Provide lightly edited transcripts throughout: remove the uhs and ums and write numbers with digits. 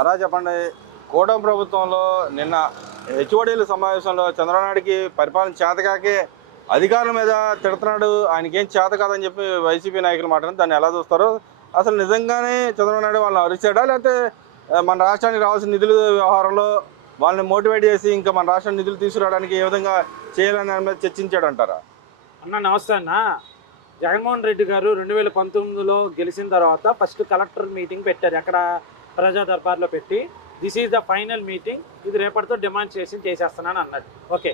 అలా చెప్పండి. కూటమి ప్రభుత్వంలో నిన్న హెచ్ఓడీల సమావేశంలో చంద్రబాబు నాయుడికి పరిపాలన చేతకాకే అధికారుల మీద తిడుతున్నాడు, ఆయనకేం చేత కాదని చెప్పి వైసీపీ నాయకులు మాట్లాడి దాన్ని ఎలా చూస్తారు? అసలు నిజంగానే చంద్రబాబు నాయుడు వాళ్ళని అరిచాడా, లేకపోతే మన రాష్ట్రానికి రావాల్సిన నిధుల వ్యవహారంలో వాళ్ళని మోటివేట్ చేసి ఇంకా మన రాష్ట్రం నిధులు తీసుకురావడానికి ఏ విధంగా చేయాలని దాని మీద చర్చించాడంటారా? అన్న నమస్తే అన్న. జగన్మోహన్ రెడ్డి గారు 2019లో గెలిచిన తర్వాత ఫస్ట్ కలెక్టర్ మీటింగ్ పెట్టారు. ఎక్కడ? ప్రజా దర్బార్లో పెట్టి this is the final meeting, ఇది రేపటితో డిమాన్స్ట్రేషన్ చేసేస్తున్నాను అన్నాడు. ఓకే,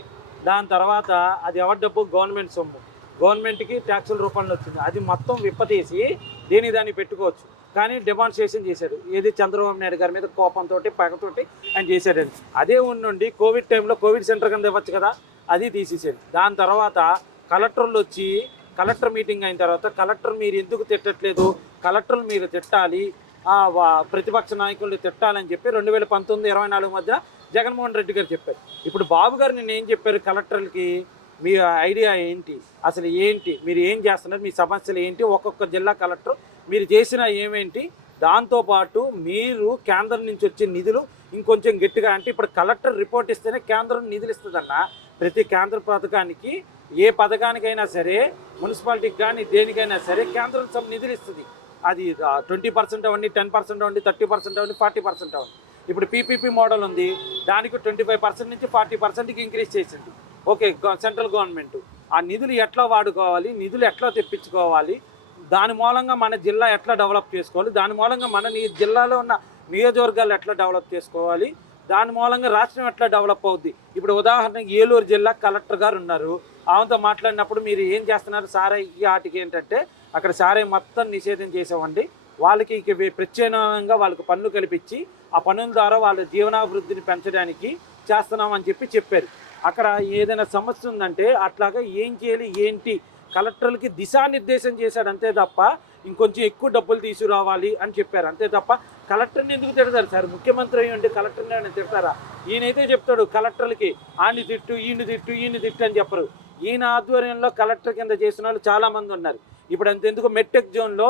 దాని తర్వాత అది ఎవరి డబ్బు? గవర్నమెంట్ సొమ్ము, గవర్నమెంట్కి ట్యాక్సుల రూపంలో వచ్చింది. అది మొత్తం విప్పతీసి దాన్ని పెట్టుకోవచ్చు. కానీ డెమాన్స్ట్రేషన్ చేశాడు. ఏది? చంద్రబాబు నాయుడు గారి మీద కోపంతో, పగతోటి ఆయన చేశాడు. అదే ఉండి కోవిడ్ టైంలో కోవిడ్ సెంటర్ కింద ఇవ్వచ్చు కదా, అది తీసేసాడు. దాని తర్వాత కలెక్టర్లు వచ్చి కలెక్టర్ మీటింగ్ అయిన తర్వాత కలెక్టర్ మీరు ఎందుకు తిట్టట్లేదు, కలెక్టర్లు మీరు తిట్టాలి, ప్రతిపక్ష నాయకుల్ని తిట్టాలని చెప్పి 2019-24 మధ్య జగన్మోహన్ రెడ్డి గారు చెప్పారు. ఇప్పుడు బాబు గారు నిన్న ఏం చెప్పారు? కలెక్టర్లకి మీ ఐడియా ఏంటి, అసలు ఏంటి, మీరు ఏం చేస్తున్నారు, మీ సమస్యలు ఏంటి, ఒక్కొక్క జిల్లా కలెక్టర్ మీరు చేసిన ఏమేంటి, దాంతోపాటు మీరు కేంద్రం నుంచి వచ్చే నిధులు ఇంకొంచెం గట్టిగా, అంటే ఇప్పుడు కలెక్టర్ రిపోర్ట్ ఇస్తేనే కేంద్రం నిధులు ఇస్తుందన్న. ప్రతి కేంద్ర పథకానికి, ఏ పథకానికైనా సరే, మున్సిపాలిటీకి కానీ దేనికైనా సరే కేంద్రం నిధులు ఇస్తుంది. అది 20% అవ్వండి, 10% అవ్వండి, 30% అవ్వండి, 40% అవ్వండి. ఇప్పుడు పీపీపీ మోడల్ ఉంది, దానికి 25% నుంచి 40%కి ఇంక్రీజ్ చేసింది. ఓకే, సెంట్రల్ గవర్నమెంట్ ఆ నిధులు ఎట్లా వాడుకోవాలి, నిధులు ఎట్లా తెప్పించుకోవాలి, దాని మూలంగా మన జిల్లా ఎట్లా డెవలప్ చేసుకోవాలి, దాని మూలంగా మన జిల్లాలో ఉన్న నియోజకవర్గాలు ఎట్లా డెవలప్ చేసుకోవాలి, దాని మూలంగా రాష్ట్రం ఎట్లా డెవలప్ అవుద్ది. ఇప్పుడు ఉదాహరణకి ఏలూరు జిల్లా కలెక్టర్ గారు ఉన్నారు, ఆమెతో మాట్లాడినప్పుడు మీరు ఏం చేస్తున్నారు సారాయి ఆటికి ఏంటంటే అక్కడ సారాయి మొత్తం నిషేధం చేసామండి, వాళ్ళకి ఇక ప్రత్యేకంగా వాళ్ళకి పన్ను కల్పించి ఆ పన్నుల ద్వారా వాళ్ళ జీవనాభివృద్ధిని పెంచడానికి చేస్తున్నామని చెప్పారు. అక్కడ ఏదైనా సమస్య ఉందంటే అట్లాగా ఏం చేయాలి ఏంటి కలెక్టర్లకి దిశానిర్దేశం చేశాడు, అంతే తప్ప ఇంకొంచెం ఎక్కువ డబ్బులు తీసుకురావాలి అని చెప్పారు. అంతే తప్ప కలెక్టర్ని ఎందుకు తిడతారు సార్? ముఖ్యమంత్రి అయ్యి ఉంటే కలెక్టర్ని ఆయన తిడతారా? ఈయనైతే చెప్తాడు కలెక్టర్లకి ఆని తిట్టు, ఈయన తిట్టు అని చెప్పరు. ఈయన ఆధ్వర్యంలో కలెక్టర్ కింద చేసిన వాళ్ళు చాలామంది ఉన్నారు. ఇప్పుడు అంతెందుకు మెట్టెక్ జోన్లో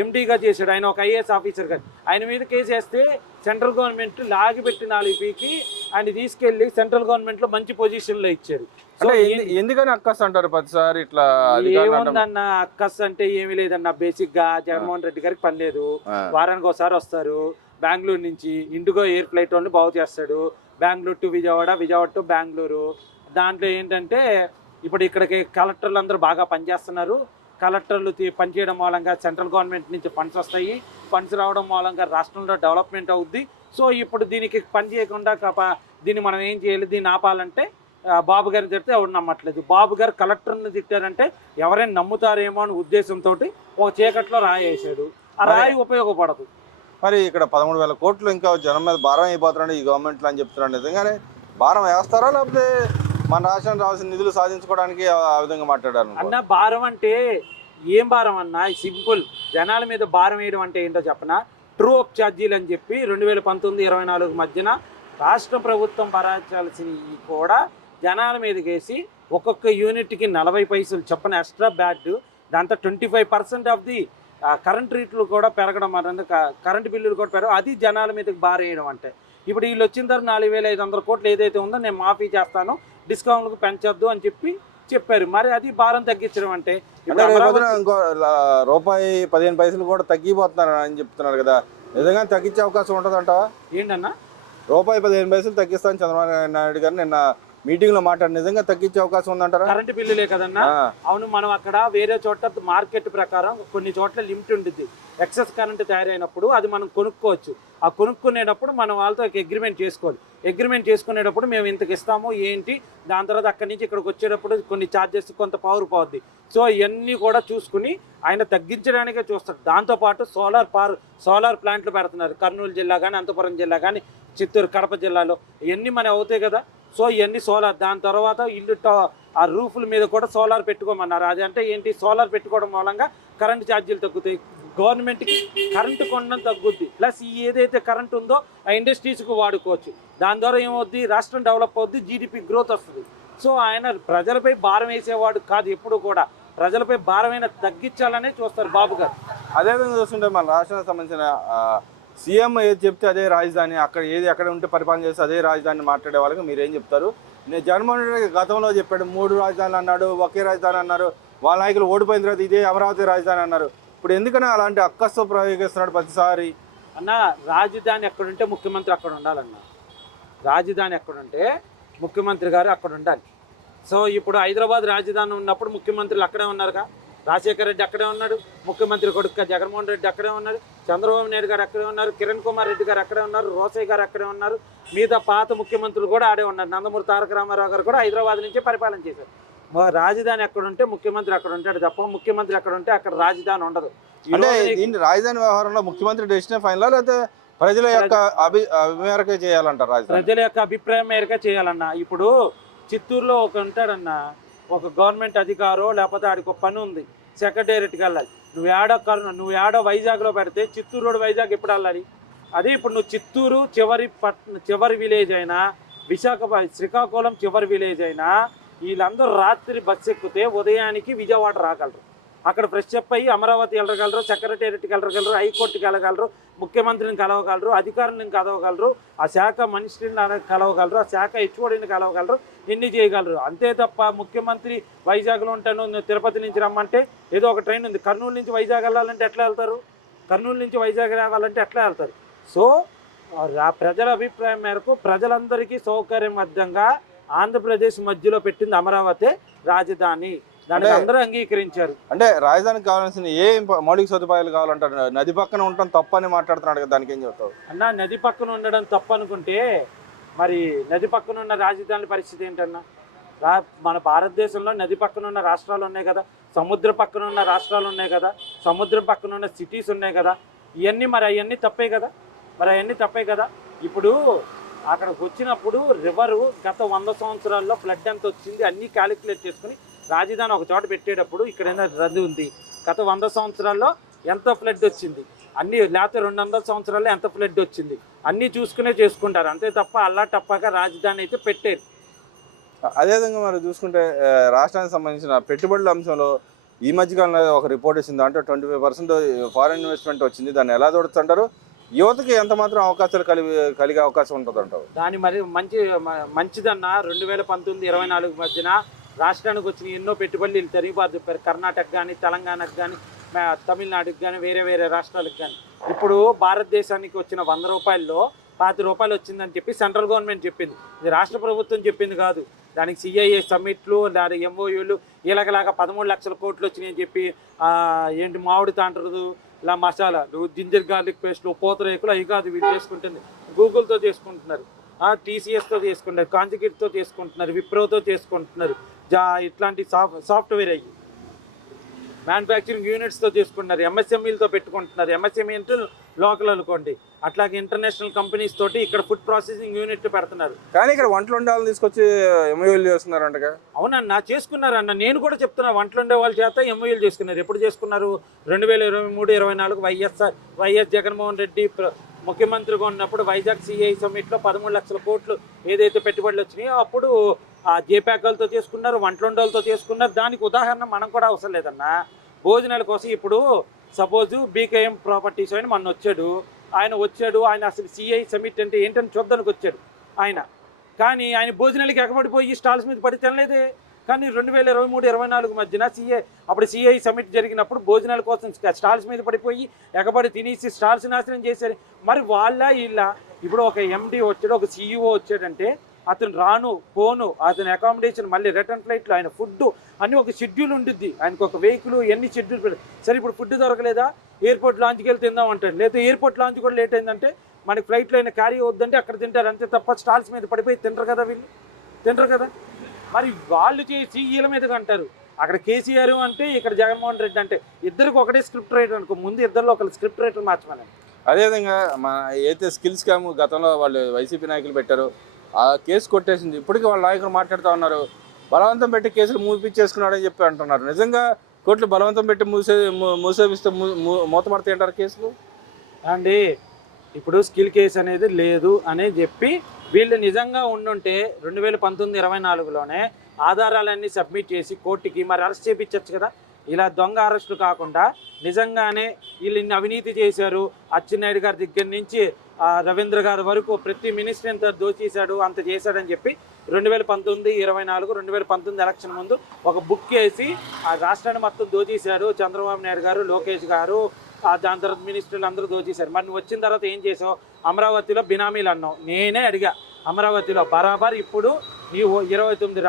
ఎండీగా చేశాడు ఆయన, ఒక ఐఏఎస్ ఆఫీసర్ గారు. ఆయన మీద కేసు వేస్తే సెంట్రల్ గవర్నమెంట్ లాగిపెట్టి 4 పీకి ఆయన తీసుకెళ్లి సెంట్రల్ గవర్నమెంట్లో మంచి పొజిషన్లో ఇచ్చారు. ఎందుకని అక్కస్ అంటారు ప్రతిసారి ఇట్లా? ఏముందన్న అక్కస్ అంటే ఏమీ లేదన్న, బేసిక్గా జగన్మోహన్ రెడ్డి గారికి పని లేదు. వారానికి ఒకసారి వస్తారు బెంగళూరు నుంచి, ఇండిగో ఎయిర్ ఫ్లైట్ వాళ్ళని బాగు చేస్తాడు. Bengaluru to Vijayawada, Vijayawada to Bengaluru. దాంట్లో ఏంటంటే ఇప్పుడు ఇక్కడికి కలెక్టర్లు అందరూ బాగా పనిచేస్తున్నారు. కలెక్టర్లు పనిచేయడం మూలంగా సెంట్రల్ గవర్నమెంట్ నుంచి ఫండ్స్ వస్తాయి, ఫండ్స్ రావడం మూలంగా రాష్ట్రంలో డెవలప్మెంట్ అవుద్ది. సో ఇప్పుడు దీనికి పని చేయకుండా దీన్ని మనం ఏం చేయాలి, దీన్ని ఆపాలంటే బాబు గారిని తిడితే ఎవరు నమ్మట్లేదు. బాబు గారు కలెక్టర్ని తిట్టారంటే ఎవరైనా నమ్ముతారేమో అని ఉద్దేశంతో ఒక చీకట్లో రాయి వేసాడు. ఆ రాయి ఉపయోగపడదు. మరి ఇక్కడ 13,000 కోట్లు ఇంకా జనం మీద భారం అయిపోతున్నాడు ఈ గవర్నమెంట్లో అని చెప్తున్నాడు. నిజంగానే భారం వేస్తారా, లేకపోతే మన రాష్ట్రానికి రావాల్సిన నిధులు సాధించుకోవడానికి ఆ విధంగా మాట్లాడారు? అన్న భారం అంటే ఏం భారం అన్న? సింపుల్, జనాల మీద భారం వేయడం అంటే ఏంటో చెప్పనా? ట్రూ అప్ ఛార్జీలు అని చెప్పి 2019-24 మధ్యన రాష్ట్ర ప్రభుత్వం భరించాల్సినవి కూడా జనాల మీదకి వేసి ఒక్కొక్క యూనిట్కి 40 పైసలు చెప్పిన ఎక్స్ట్రా బ్యాడ్, దాంతో 25% ఆఫ్ ది కరెంట్ రేట్లు కూడా పెరగడం, కరెంటు బిల్లులు కూడా పెరగడం, అది జనాల మీదకి భారం వేయడం అంటే. ఇప్పుడు వీళ్ళు వచ్చిన తర్వాత 4,500 కోట్లు ఏదైతే ఉందో నేను మాఫీ చేస్తాను, డిస్కౌంట్లకు పెంచొద్దు అని చెప్పారు. మరి అది భారం తగ్గించడం అంటే ఇంకో రూపాయి 15 పైసలు కూడా తగ్గిపోతున్నారు అని చెప్తున్నారు కదా, నిజంగా తగ్గించే అవకాశం ఉంటుందంటావా? ఏంటన్నా? రూపాయి 15 పైసలు తగ్గిస్తాను చంద్రబాబు నాయుడు గారు నిన్న మీటింగ్ లో మాట్లాడి, నిజంగా తగ్గించే అవకాశం ఉందంటారా? కరెంటు బిల్లులే కదన్నా. అవును, మనం అక్కడ వేరే చోట మార్కెట్ ప్రకారం కొన్ని చోట్ల లిమిట్ ఉంటుంది. ఎక్సెస్ కరెంట్ తయారైనప్పుడు అది మనం కొనుక్కోవచ్చు. ఆ కొనుక్కునేటప్పుడు మనం వాళ్ళతో అగ్రిమెంట్ చేసుకోవాలి. అగ్రిమెంట్ చేసుకునేటప్పుడు మేము ఇంతకు ఇస్తాము ఏంటి, దాని తర్వాత అక్కడి నుంచి ఇక్కడికి వచ్చేటప్పుడు కొన్ని ఛార్జెస్, కొంత పవర్ పోద్ది. సో ఇవన్నీ కూడా చూసుకుని ఆయన తగ్గించడానికే చూస్తాడు. దాంతోపాటు సోలార్ ప్లాంట్లు పెడుతున్నారు. కర్నూలు జిల్లా కానీ, అనంతపురం జిల్లా కానీ, చిత్తూరు, కడప జిల్లాలో ఇవన్నీ మన అవుతాయి కదా. సో ఇవన్నీ సోలార్. దాని తర్వాత ఇల్లు ఆ రూఫుల మీద కూడా సోలార్ పెట్టుకోమన్నారు. అది అంటే ఏంటి? సోలార్ పెట్టుకోవడం మూలంగా కరెంటు ఛార్జీలు తగ్గుతాయి, గవర్నమెంట్కి కరెంటు కొనడం తగ్గుద్ది, ప్లస్ ఏదైతే కరెంట్ ఉందో ఆ ఇండస్ట్రీస్కి వాడుకోవచ్చు. దాని ద్వారా ఏమవుద్ది? రాష్ట్రం డెవలప్ అవుద్ది, జీడిపి గ్రోత్ వస్తుంది. సో ఆయన ప్రజలపై భారం వేసేవాడు కాదు, ఎప్పుడు కూడా ప్రజలపై భారమైన తగ్గించాలనే చూస్తారు బాబు గారు. అదేవిధంగా చూస్తుంటే మన రాష్ట్రానికి సంబంధించిన సీఎం ఏది చెప్తే అదే రాజధాని, అక్కడ ఏది ఎక్కడ ఉంటే పరిపాలన చేస్తే అదే రాజధాని మాట్లాడే వాళ్ళకి మీరేం చెప్తారు? నేను జగన్మోహన్ రెడ్డి గతంలో చెప్పాడు 3 రాజధానులు అన్నాడు, ఒకే రాజధాని అన్నారు. వాళ్ళ నాయకులు ఓడిపోయిన తర్వాత ఇదే అమరావతి రాజధాని అన్నారు. ఇప్పుడు ఎందుకని అలాంటి అక్కస్తో ప్రయోగిస్తున్నాడు ప్రతిసారి? అన్న, రాజధాని ఎక్కడుంటే ముఖ్యమంత్రి అక్కడ ఉండాలన్న. రాజధాని ఎక్కడుంటే ముఖ్యమంత్రి గారు అక్కడ ఉండాలి. సో ఇప్పుడు హైదరాబాద్ రాజధాని ఉన్నప్పుడు ముఖ్యమంత్రులు అక్కడే ఉన్నారుగా. రాజశేఖర రెడ్డి అక్కడే ఉన్నాడు, ముఖ్యమంత్రి కొడుకు జగన్మోహన్ రెడ్డి అక్కడే ఉన్నారు, చంద్రబాబు నాయుడు గారు అక్కడే ఉన్నారు, కిరణ్ కుమార్ రెడ్డి గారు అక్కడే ఉన్నారు, రోసయ్య గారు అక్కడే ఉన్నారు, మిగతా పాత ముఖ్యమంత్రులు కూడా ఆడే ఉన్నారు. నందమూరి తారక రామారావు గారు కూడా హైదరాబాద్ నుంచే పరిపాలన చేశారు. రాజధాని ఎక్కడ ఉంటే ముఖ్యమంత్రి అక్కడ ఉంటాడు తప్ప ముఖ్యమంత్రి అక్కడ ఉంటే అక్కడ రాజధాని ఉండదు. అంటే దీన్ని రాజధాని వ్యవహారంలో ముఖ్యమంత్రి డెసిషన్ ఫైనల్, లేకపోతే ప్రజల యొక్క అభిమేరకే చేయాలంటారు? రాజధాని ప్రజల యొక్క అభిప్రాయం మేరకే చేయాలన్నా. ఇప్పుడు చిత్తూరులో ఒక ఉంటాడన్న, ఒక గవర్నమెంట్ అధికారో లేకపోతే ఆడికి ఒక పని ఉంది, సెక్రటేరియట్కి వెళ్ళాలి. నువ్వు ఏడో వైజాగ్లో పెడితే చిత్తూరు రోడ్ వైజాగ్ ఎప్పుడు వెళ్ళాలి? అదే ఇప్పుడు నువ్వు చిత్తూరు చివరి విలేజ్ అయినా, శ్రీకాకుళం చివరి విలేజ్ అయినా, వీళ్ళందరూ రాత్రి బస్సు ఎక్కితే ఉదయానికి విజయవాడ రాగలరు. అక్కడ ఫ్రెష్ అప్ అయ్యి అమరావతి వెళ్ళగలరు, సెక్రటేరియట్కి వెళ్ళగలరు, హైకోర్టుకి వెళ్ళగలరు, ముఖ్యమంత్రిని కలవగలరు, అధికారులను కలవగలరు, ఆ శాఖ మనిషిని కలవగలరు, ఆ శాఖ హెచ్ఓడిని కలవగలరు, ఎన్ని చేయగలరు. అంతే తప్ప ముఖ్యమంత్రి వైజాగ్లో ఉంటాను తిరుపతి నుంచి రమ్మంటే ఏదో ఒక ట్రైన్ ఉంది, కర్నూలు నుంచి వైజాగ్ వెళ్ళాలంటే ఎట్లా వెళ్తారు? కర్నూలు నుంచి వైజాగ్ రావాలంటే ఎట్లా వెళ్తారు? సో ప్రజల అభిప్రాయం మేరకు ప్రజలందరికీ సౌకర్యబద్ధంగా ఆంధ్రప్రదేశ్ మధ్యలో పెట్టింది అమరావతి రాజధాని. దాన్ని అందరూ అంగీకరించారు. అంటే రాజధానికి కావాల్సిన ఏ మౌలిక సదుపాయాలు కావాలంటారు? నది పక్కన ఉండటం తప్పని మాట్లాడుతున్నాడు కదా, దానికి ఏం చెప్తావు అన్న? నది పక్కన ఉండడం తప్పు అనుకుంటే మరి నది పక్కన ఉన్న రాజధాని పరిస్థితి ఏంటన్నా? మన భారతదేశంలో నది పక్కన ఉన్న రాష్ట్రాలు ఉన్నాయి కదా, సముద్ర పక్కన ఉన్న రాష్ట్రాలు ఉన్నాయి కదా, సముద్రం పక్కన ఉన్న సిటీస్ ఉన్నాయి కదా, అవన్నీ తప్పే కదా. ఇప్పుడు అక్కడికి వచ్చినప్పుడు రివరు గత 100 సంవత్సరాల్లో ఫ్లడ్ ఎంత వచ్చింది అన్నీ క్యాలిక్యులేట్ చేసుకుని రాజధాని ఒక చోట పెట్టేటప్పుడు ఇక్కడ రద్దు ఉంది, గత 100 సంవత్సరాల్లో ఎంత ఫ్లడ్ వచ్చింది అన్నీ, లేకపోతే 200 సంవత్సరాల్లో ఎంత ఫ్లడ్ వచ్చింది అన్నీ చూసుకునే చేసుకుంటారు. అంతే తప్ప అల్లా టప్పాగా రాజధాని అయితే పెట్టారు. అదేవిధంగా మరి చూసుకుంటే రాష్ట్రానికి సంబంధించిన పెట్టుబడుల అంశంలో ఈ మధ్యకాలంలో ఒక రిపోర్ట్ వచ్చింది, అంటే 25% ఫారెన్ ఇన్వెస్ట్మెంట్ వచ్చింది. దాన్ని ఎలా చూడొచ్చంటారు? యువతకి ఎంత మాత్రం అవకాశాలు కలిగే అవకాశం ఉంటుంది అంటారు? దాని మరి మంచిదన్న 2019-24 మధ్యన రాష్ట్రానికి వచ్చిన ఎన్నో పెట్టుబడులు తెలియబాదు, కర్ణాటక కానీ, తెలంగాణకు కానీ, తమిళనాడుకి కానీ, వేరే రాష్ట్రాలకు కానీ. ఇప్పుడు భారతదేశానికి వచ్చిన 100 రూపాయల్లో 10 రూపాయలు వచ్చిందని చెప్పి సెంట్రల్ గవర్నమెంట్ చెప్పింది, ఇది రాష్ట్ర ప్రభుత్వం చెప్పింది కాదు. దానికి సిఐఏ సమ్మిట్లు, దాని ఎంఓయూలు ఇలాగలాగా 13 లక్షల కోట్లు వచ్చినాయని చెప్పి ఏంటి మామిడి తాండ్రదు, ఇలా మసాలాలు, జింజర్ గార్లిక్ పేస్ట్లు, పూతరేకులు అవి కాదు వీళ్ళు చేసుకుంటుంది. గూగుల్తో చేసుకుంటున్నారు, టీసీఎస్తో చేసుకుంటున్నారు, కాంజికిట్తో చేసుకుంటున్నారు, విప్రోతో చేసుకుంటున్నారు, ఇట్లాంటి సాఫ్ట్వేర్ అయ్యి మ్యానుఫ్యాక్చరింగ్ యూనిట్స్తో చేసుకుంటున్నారు, ఎంఎస్ఎంఈలతో పెట్టుకుంటున్నారు. ఎంఎస్ఎంఈ అంటే లోకల్ అనుకోండి, అట్లాగే ఇంటర్నేషనల్ కంపెనీస్ తోటి ఇక్కడ ఫుడ్ ప్రాసెసింగ్ యూనిట్లు పెడుతున్నారు. కానీ ఇక్కడ వంటలు వండే వాళ్ళని తీసుకొచ్చి ఎంఓయూలు చేస్తున్నారంట. అవునన్నా, చేసుకున్నారన్న. నేను కూడా చెప్తున్నా, వంటలు వండే వాళ్ళ చేత ఎంఓయూలు చేసుకున్నారు. ఎప్పుడు చేసుకున్నారు? 2023-24 వైఎస్ జగన్మోహన్ రెడ్డి ముఖ్యమంత్రిగా ఉన్నప్పుడు వైజాగ్ సిఐ సమ్మిట్లో 13 లక్షల కోట్లు ఏదైతే పెట్టుబడులు వచ్చినాయో అప్పుడు జేపాకలతో చేసుకున్నారు, వంటలొండలతో చేసుకున్నారు. దానికి ఉదాహరణ మనం కూడా అవసరం లేదన్నా. భోజనాల కోసం ఇప్పుడు సపోజు బీకేఎం ప్రాపర్టీస్ అని మొన్న వచ్చాడు, ఆయన అసలు సిఐ సమిట్ అంటే ఏంటని చూడ్డానికి వచ్చాడు ఆయన. కానీ ఆయన భోజనాలకి ఎగబడిపోయి స్టాల్స్ మీద పడి తినలేదే. కానీ 2023-24 మధ్యన అప్పుడు సిఐ సమిట్ జరిగినప్పుడు భోజనాల కోసం స్టాల్స్ మీద పడిపోయి ఎగబడి తినేసి స్టాల్స్ నాశనం చేశారు. మరి ఇప్పుడు ఒక ఎండి వచ్చాడు, ఒక సిఇఓ వచ్చాడంటే అతను పోను, అతని అకామిడేషన్, మళ్ళీ రిటర్న్ ఫ్లైట్లు, ఆయన ఫుడ్ అన్నీ ఒక షెడ్యూల్ ఉండిద్ది. ఆయనకు ఒక వెహికల్ ఎన్ని షెడ్యూల్ పెడతారు. సరే ఇప్పుడు ఫుడ్ దొరకలేదా, ఎయిర్పోర్ట్ లాంచ్కి వెళ్ళి తిందాం అంటాడు. లేదా ఎయిర్పోర్ట్ లాంచ్ కూడా లేట్ అయిందంటే మనకి ఫ్లైట్లో అయినా క్యారీ అవుద్దంటే అక్కడ తింటారు. అంతే తప్ప స్టాల్స్ మీద పడిపోయి తింటారు కదా. మరి వాళ్ళు చేసి వీళ్ళ మీదగా అంటారు. అక్కడ కేసీఆర్ అంటే ఇక్కడ జగన్మోహన్ రెడ్డి అంటే ఇద్దరికి ఒకటే స్క్రిప్ట్ రైటర్ అనుకో, ముందు ఇద్దరిలో ఒకరు స్క్రిప్ట్ రైటర్ మార్చమని. అదేవిధంగా మన ఏదైతే స్కిల్ స్కామ్ గతంలో వాళ్ళు వైసీపీ నాయకులు పెట్టారు, ఆ కేసు కొట్టేసింది. ఇప్పటికీ వాళ్ళ నాయకులు మాట్లాడుతూ ఉన్నారు, బలవంతం పెట్టి కేసులు మూపించేసుకున్నాడని చెప్పి అంటున్నారు. నిజంగా కోర్టులు బలవంతం పెట్టి మూసేపిస్తే మూతపడతాయి అంటారు కేసులు అండి? ఇప్పుడు స్కిల్ కేసు అనేది లేదు అని చెప్పి వీళ్ళు నిజంగా ఉండుంటే 2019-24లోనే ఆధారాలన్నీ సబ్మిట్ చేసి కోర్టుకి మరి అరెస్ట్ చేయించచ్చు కదా. ఇలా దొంగ అరెస్టులు కాకుండా నిజంగానే వీళ్ళు ఇన్ని అవినీతి చేశారు, అచ్చెన్నాయుడు గారి దగ్గర నుంచి రవీంద్ర గారి వరకు ప్రతి మినిస్టర్ ఎంత దోచేశాడు అంత చేశాడని చెప్పి 2019, 24, 2019 ఎలక్షన్ ముందు ఒక బుక్ వేసి ఆ రాష్ట్రాన్ని మొత్తం దోచేశాడు చంద్రబాబు నాయుడు గారు, లోకేష్ గారు, దాని తర్వాత మినిస్టర్లు అందరూ దోచేశారు. మరి నువ్వు వచ్చిన తర్వాత ఏం చేసావు? అమరావతిలో బినామీలు అన్నావు. నేనే అడిగా, అమరావతిలో బరాబర్ ఇప్పుడు ఈ 29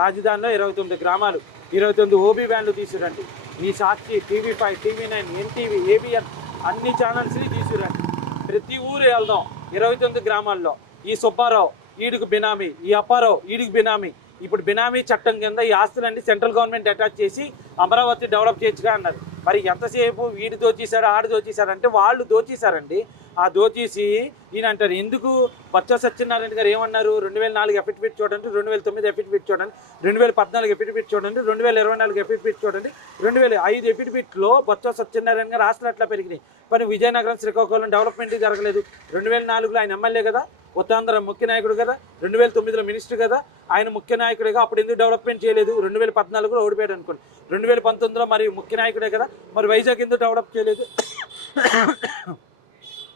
రాజధానిలో 29 గ్రామాలు, 29 ఓబీ వ్యాన్లు తీసుకురండి. ఈ సాక్షి, TV5, TV9, NTV, ABN అన్ని ఛానల్స్ని తీసుకురండి. ప్రతి ఊరు వెళ్దాం. 29 గ్రామాల్లో ఈ సుబ్బారావు ఈడికి బినామీ, ఈ అప్పారావు ఈడికి బినామీ. ఇప్పుడు బినామీ చట్టం కింద ఈ ఆస్తులన్నీ సెంట్రల్ గవర్నమెంట్ అటాచ్ చేసి అమరావతి డెవలప్ చేయొచ్చుగా అన్నారు. మరి ఎంతసేపు వీడు దోచేశారు, ఆడు దోచేశారు అంటే వాళ్ళు దోచేశారండి. ఆ దోచేసి ఈయన అంటారు. ఎందుకు బొత్స సత్యనారాయణ గారు ఏమన్నారు? 2004 ఎఫిడవిట్ చూడండి, 2009 ఎఫిడవిట్ చూడండి, 2014 ఎఫిడవిట్ చూడండి, 2024 ఎఫిడవిట్ చూడండి, 2005 ఎఫిడవిట్లో బొత్స సత్యనారాయణ గారు ఆస్తులు అట్లా పెరిగినాయి. కానీ విజయనగరం, శ్రీకాకుళం డెవలప్మెంట్ జరగలేదు. 2004లో ఆయన ఎమ్మెల్యే కదా, ఉత్తరాంధ్ర ముఖ్య నాయకుడు కదా, 2009లో మినిస్టర్ కదా, ఆయన ముఖ్య నాయకుడిగా అప్పుడు ఎందుకు డెవలప్మెంట్ చేయలేదు? 2014లో ఓడిపోయాడు అనుకోండి, 2019లో మరి ముఖ్య నాయకుడే కదా, మరి వైజాగ్ ఎందుకు డెవలప్ చేయలేదు?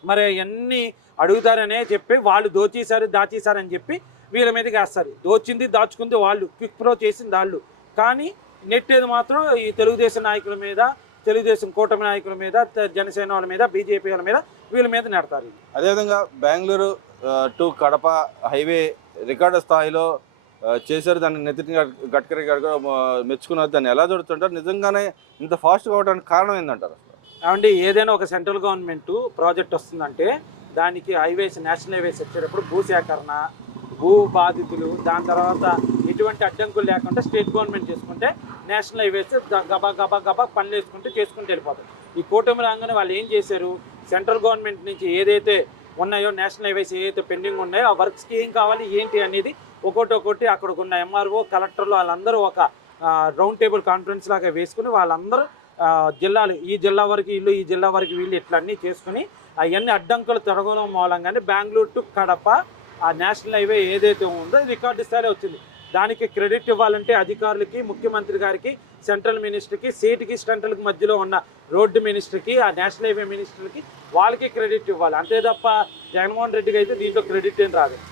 మరి అవన్నీ అడుగుతారనే చెప్పి వాళ్ళు దోచేశారు, దాచేశారని చెప్పి వీళ్ళ మీదకి వేస్తారు. దోచింది దాచుకుంది వాళ్ళు, క్విక్ ప్రో చేసింది వాళ్ళు. కానీ నెట్టేది మాత్రం ఈ తెలుగుదేశం నాయకుల మీద, తెలుగుదేశం కూటమి నాయకుల మీద, జనసేన వాళ్ళ మీద, బీజేపీ వాళ్ళ మీద, వీళ్ళ మీద నెడతారు. అదేవిధంగా Bengaluru to Kadapa highway record స్థాయిలో చేశారు. దాన్ని నితిన్ గడ్కరీ గారు కూడా మెచ్చుకున్నారు. దాన్ని ఎలా చూడుతుంటారు? నిజంగానే ఇంత ఫాస్ట్గా అవడానికి కారణం ఏంటంటారు? ఏమండి, ఏదైనా ఒక సెంట్రల్ గవర్నమెంట్ ప్రాజెక్ట్ వస్తుందంటే దానికి హైవేస్, నేషనల్ హైవేస్ వచ్చేటప్పుడు భూసేకరణ, భూ బాధితులు, దాని తర్వాత ఎటువంటి అడ్డంకులు లేకుండా స్టేట్ గవర్నమెంట్ చేసుకుంటే నేషనల్ హైవేస్ గబా గబా గబా పనులు చేసుకుంటూ వెళ్ళిపోతారు. ఈ కూటమి రాగానే వాళ్ళు ఏం చేశారు? సెంట్రల్ గవర్నమెంట్ నుంచి ఏదైతే ఉన్నాయో నేషనల్ హైవేస్ ఏదైతే పెండింగ్ ఉన్నాయో ఆ వర్క్స్కి ఏం కావాలి ఏంటి అనేది ఒక్కొక్కటి అక్కడికి ఉన్న MRO, కలెక్టర్లు వాళ్ళందరూ ఒక రౌండ్ టేబుల్ కాన్ఫరెన్స్ లాగా వేసుకుని వాళ్ళందరూ జిల్లాలు, ఈ జిల్లా వరకు వీళ్ళు, ఈ జిల్లా వరకు వీళ్ళు ఇట్లా అన్నీ చేసుకుని అవన్నీ అడ్డంకులు తొలగడం మూలంగానే బెంగళూరు టు కడప ఆ నేషనల్ హైవే ఏదైతే ఉందో రికార్డు స్థాయిలో వచ్చింది. దానికి క్రెడిట్ ఇవ్వాలంటే అధికారులకి, ముఖ్యమంత్రి గారికి, సెంట్రల్ మినిస్టర్కి, స్టేట్కి సెంట్రల్కి మధ్యలో ఉన్న రోడ్డు మినిస్టర్కి, ఆ నేషనల్ హైవే మినిస్టర్కి, వాళ్ళకి క్రెడిట్ ఇవ్వాలి. అంతే తప్ప జగన్మోహన్ రెడ్డికి అయితే దీంట్లో క్రెడిట్ ఏం రాదు.